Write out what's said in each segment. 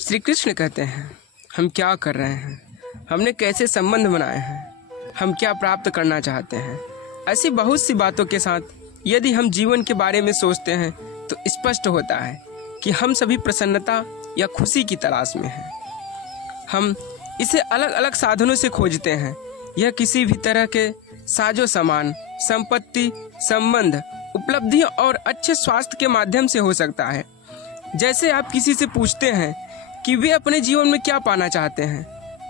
श्री कृष्ण कहते हैं, हम क्या कर रहे हैं, हमने कैसे संबंध बनाए हैं, हम क्या प्राप्त करना चाहते हैं। ऐसी बहुत सी बातों के साथ यदि हम जीवन के बारे में सोचते हैं तो स्पष्ट होता है कि हम सभी प्रसन्नता या खुशी की तलाश में हैं। हम इसे अलग अलग साधनों से खोजते हैं। यह किसी भी तरह के साजो सामान, संपत्ति, संबंध, उपलब्धियों और अच्छे स्वास्थ्य के माध्यम से हो सकता है। जैसे आप किसी से पूछते हैं कि वे अपने जीवन में क्या पाना चाहते हैं,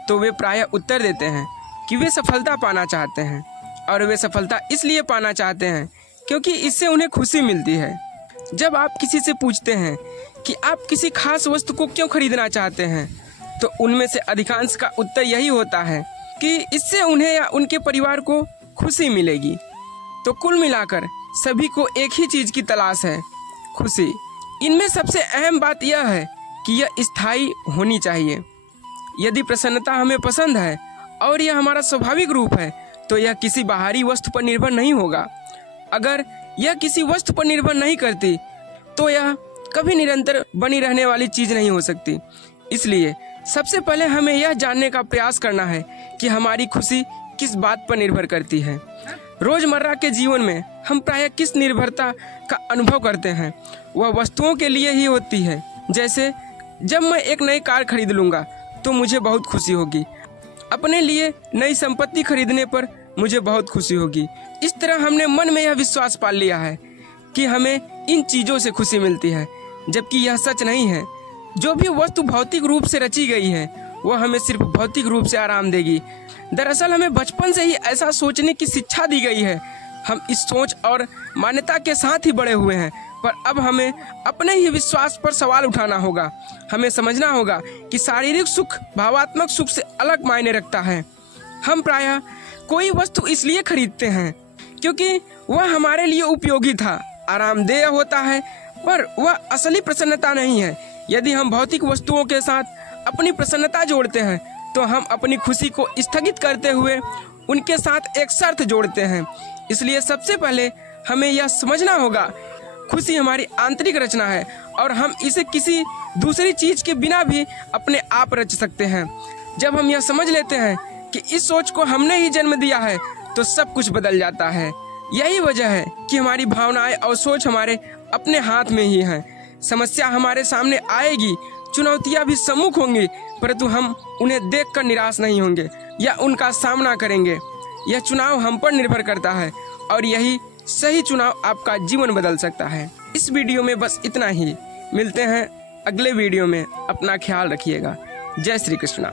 तो वे प्रायः उत्तर देते हैं कि वे सफलता पाना चाहते हैं, और वे सफलता इसलिए पाना चाहते हैं क्योंकि इससे उन्हें खुशी मिलती है। जब आप किसी से पूछते हैं कि आप किसी खास वस्तु को क्यों खरीदना चाहते हैं, तो उनमें से अधिकांश का उत्तर यही होता है कि इससे उन्हें या उनके परिवार को खुशी मिलेगी। तो कुल मिलाकर सभी को एक ही चीज की तलाश है, खुशी। इनमें सबसे अहम बात यह है कि यह स्थायी होनी चाहिए। यदि प्रसन्नता हमें पसंद है और यह हमारा स्वाभाविक रूप है, तो यह किसी बाहरी वस्तु पर निर्भर नहीं होगा। अगर यह किसी वस्तु पर निर्भर नहीं करती, तो यह कभी निरंतर बनी रहने वाली चीज नहीं हो सकती। इसलिए सबसे पहले हमें यह जानने का प्रयास करना है कि हमारी खुशी किस बात पर निर्भर करती है। रोजमर्रा के जीवन में हम प्रायः किस निर्भरता का अनुभव करते हैं, वह वस्तुओं के लिए ही होती है। जैसे जब मैं एक नई कार खरीद लूंगा तो मुझे बहुत खुशी होगी। अपने लिए नई संपत्ति खरीदने पर मुझे बहुत खुशी होगी। इस तरह हमने मन में यह विश्वास पाल लिया है कि हमें इन चीजों से खुशी मिलती है, जबकि यह सच नहीं है। जो भी वस्तु भौतिक रूप से रची गई है, वह हमें सिर्फ भौतिक रूप से आराम देगी। दरअसल हमें बचपन से ही ऐसा सोचने की शिक्षा दी गई है। हम इस सोच और मान्यता के साथ ही बड़े हुए हैं, पर अब हमें अपने ही विश्वास पर सवाल उठाना होगा। हमें समझना होगा कि शारीरिक सुख भावात्मक सुख से अलग मायने रखता है। हम प्रायः कोई वस्तु इसलिए खरीदते हैं क्योंकि वह हमारे लिए उपयोगी था, आरामदेह होता है, पर वह असली प्रसन्नता नहीं है। यदि हम भौतिक वस्तुओं के साथ अपनी प्रसन्नता जोड़ते हैं, तो हम अपनी खुशी को स्थगित करते हुए उनके साथ एक शर्त जोड़ते हैं। इसलिए सबसे पहले हमें यह समझना होगा, खुशी हमारी आंतरिक रचना है और हम इसे किसी दूसरी चीज के बिना भी अपने आप रच सकते हैं। जब हम यह समझ लेते हैं कि इस सोच को हमने ही जन्म दिया है, तो सब कुछ बदल जाता है। यही वजह है कि हमारी भावनाएं और सोच हमारे अपने हाथ में ही है। समस्या हमारे सामने आएगी, चुनौतियां भी सम्मुख होंगी, परंतु हम उन्हें देखकर निराश नहीं होंगे या उनका सामना करेंगे। यह चुनाव हम पर निर्भर करता है और यही सही चुनाव आपका जीवन बदल सकता है। इस वीडियो में बस इतना ही। मिलते हैं अगले वीडियो में। अपना ख्याल रखिएगा। जय श्री कृष्णा।